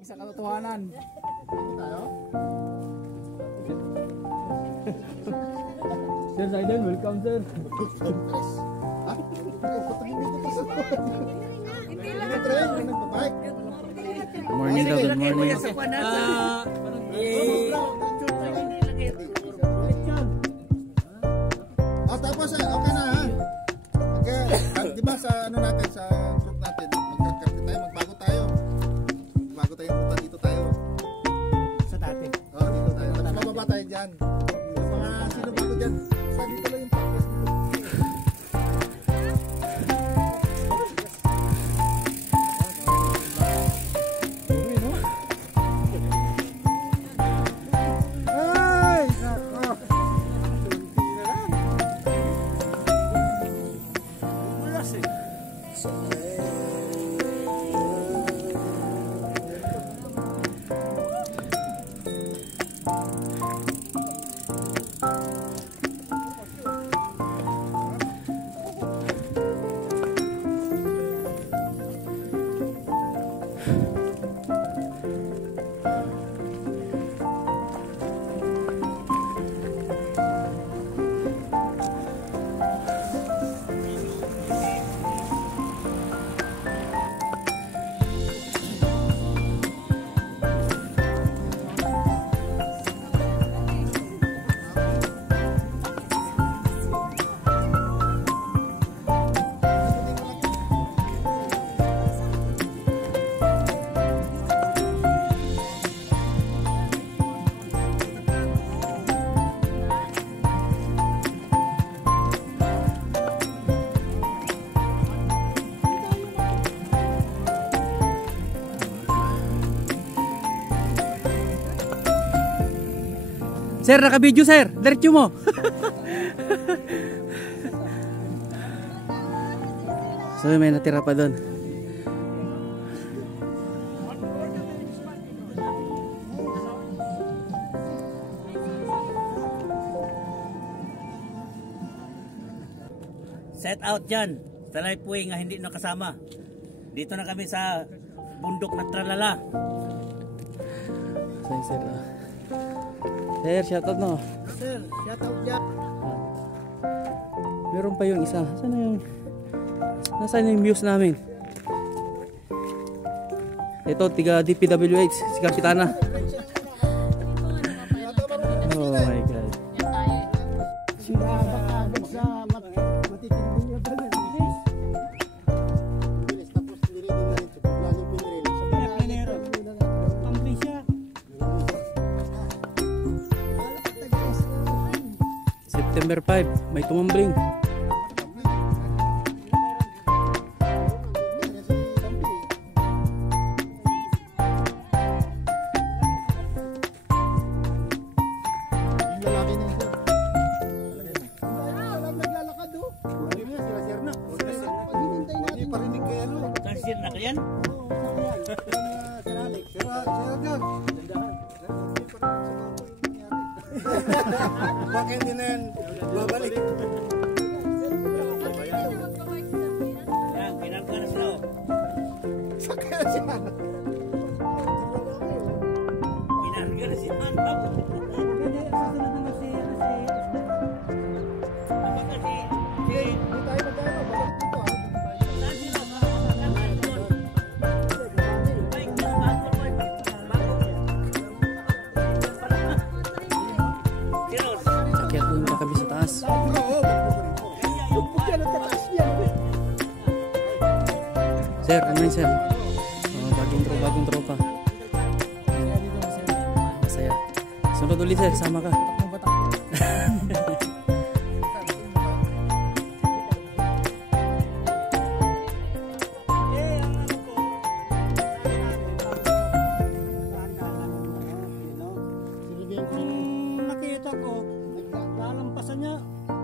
Sa katotohanan. Tayo? Sir Zayden, welcome sir. Good morning daw, good morning. Tapos okay na ha. Okay, di ba sa ano natin sa group natin, magkakarte tayo, magbago tayo. Bago tayo punta dito tayo. Sa dati. Oh, dito tayo. Tapos mababa tayo diyan. Yung mga sino bago diyan. Sa dito lang yung podcast dito. Sir, naka-video sir. Diretso mo. So may natira pa doon. Set out dyan sa Lifeway nga hindi nakasama. Dito na kami sa bundok na Tralala. Sir, sir, shoutout no. Sir, shout out dyan. Meron pa yung isa. Saan na yung... Nasaan yung views namin? Ito, tiga DPWH, si Kapitana. Oh my God. Sinabakagad sa matitinding na balan. Tapos nirinig na rin. Bigla yung piniril. Ampli siya. September 5, may tumambling. Kansir na kayan? Bakit hindi na yan babalik? Yan, kinarga na sila. Sakay na siya. Kinarga na sila. Hindi tayo magkano. Balik dito ha. Akyat doon pa kami sa taas. Sir, ano yun sir? Oh, bagong tropa. Masaya. Sunod ulit sir, sama ka. Nakita ko, lalampasan niya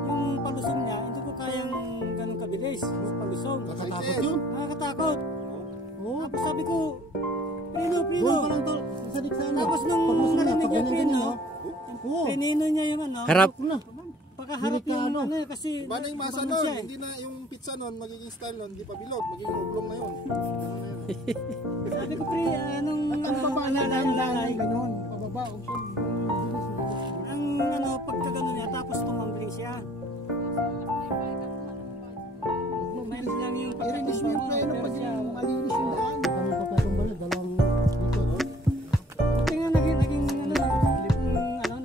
yung palusong niya, hindi ko kayang ganun kabilis. Yung palusong. Nakatakot yun. Nakakatakot. Oo. Tapos sabi ko, Prino. Tapos nung narinig yung Prino, pinino niya yung ano. Harap. Pakaharap yung ano kasi. Iba na yung masa nun. Hindi na yung pizza nun, magiging style nun. Hindi pa bilog. Magiging oblong na yun. Sabi ko, Pre, anong lalay, gano'n, pababa, ang ano, pagka gano'n niya, tapos tumambling siya. Mabilis lang yung pagkalinis mo yung preno pag malinis yung daan. Kami papatumba na, dalawang dito. Buti nga naging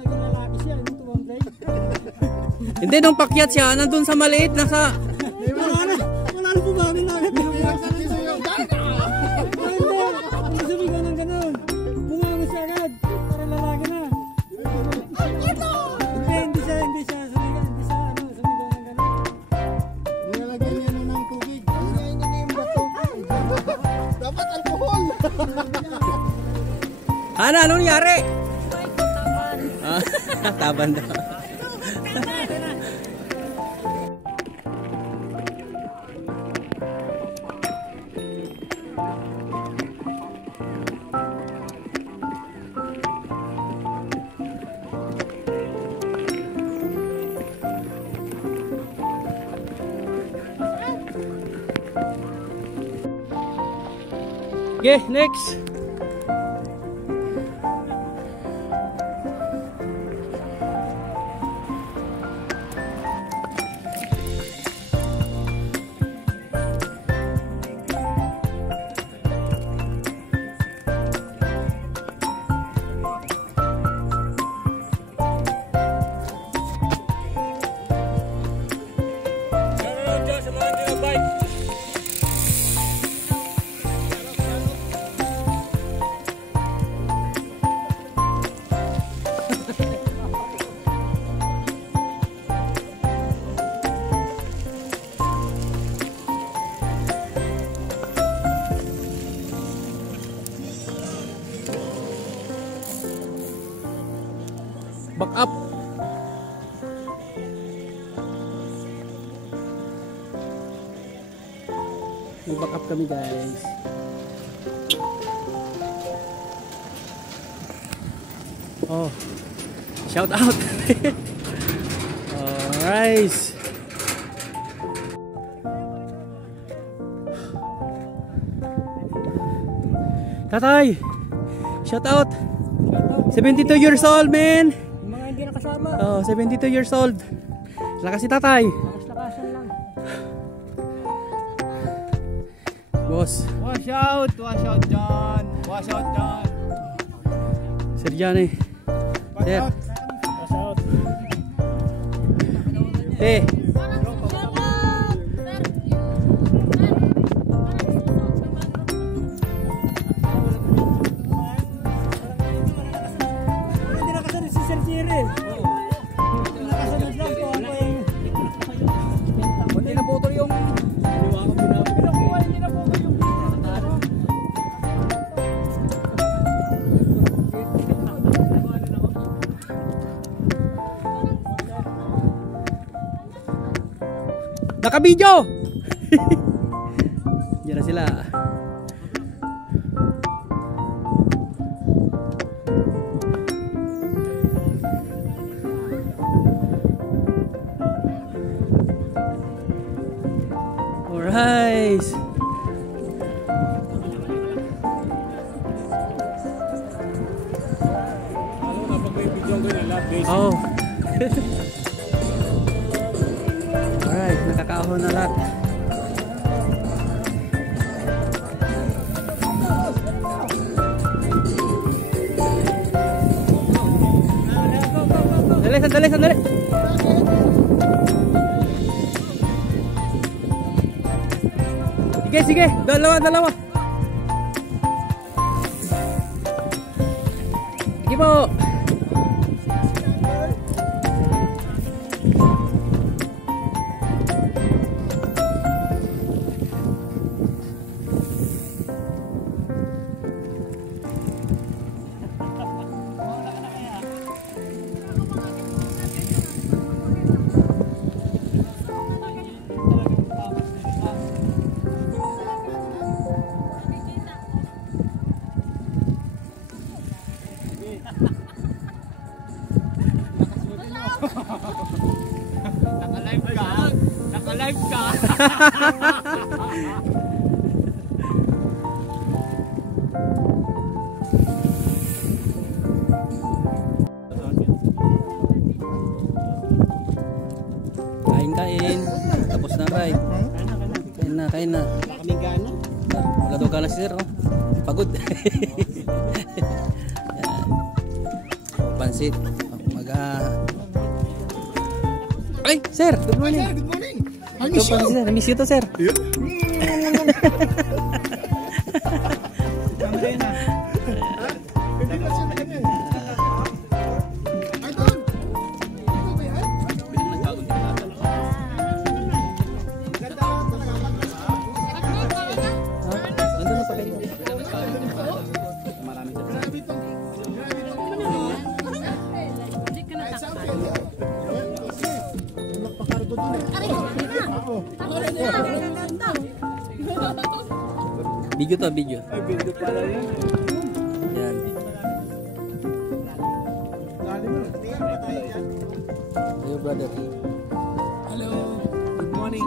lalaki siya, yung tumambling. Hindi, nung pakyat siya, nandun sa maliit, nasa... Wala na bumamin na agad. Sabi ganun. Bumangin siya agad. Para lalaki na. Hindi siya sumigaw ng ganun. Nilalagyan niya ng tubig. Nilalagyan niya yung bato. Dapat alcohol. Hana, anong nangyari? Taban daw. Okay, next. Back up. Back up kami, guys. Oh, shout out. Alright. Tatay, shout out. 72 years old, man. Mga hindi nakasama. Oh, 72 years old. Lakas si tatay. Lakas-lakasan lang. Boss. Wash out John. Wash out John. Sir Johnny. Sir. Wash out. Eh. Hindi nakasunod si Sir Jerry. Nakasunod lang po ako yung... Hindi na putol yung... Hindi na putol yung... Naka-video. Diyan na sila. Alright. Oh. Alright, nakakaahon na lahat. Sandali. Sige. Dalawa. Sige po. Naka-live ka. Kain na. Kaming gana. Wala daw gana si sir, oh. Pagod. Yan. Pansit. Ay, sir, good morning. Good morning. I Ito miss pa you. sir, I miss you to, sir. Hindi ba siya nagano? Ay, doon. Ito ba yan? Ganda talaga. Nandun na pa kayo. Grabe to. Ay, sa akin. Magpakargo din eh. Oo. Video to, video. Ay, video pala yan. Yan. Hey, brother. Hello. Good morning.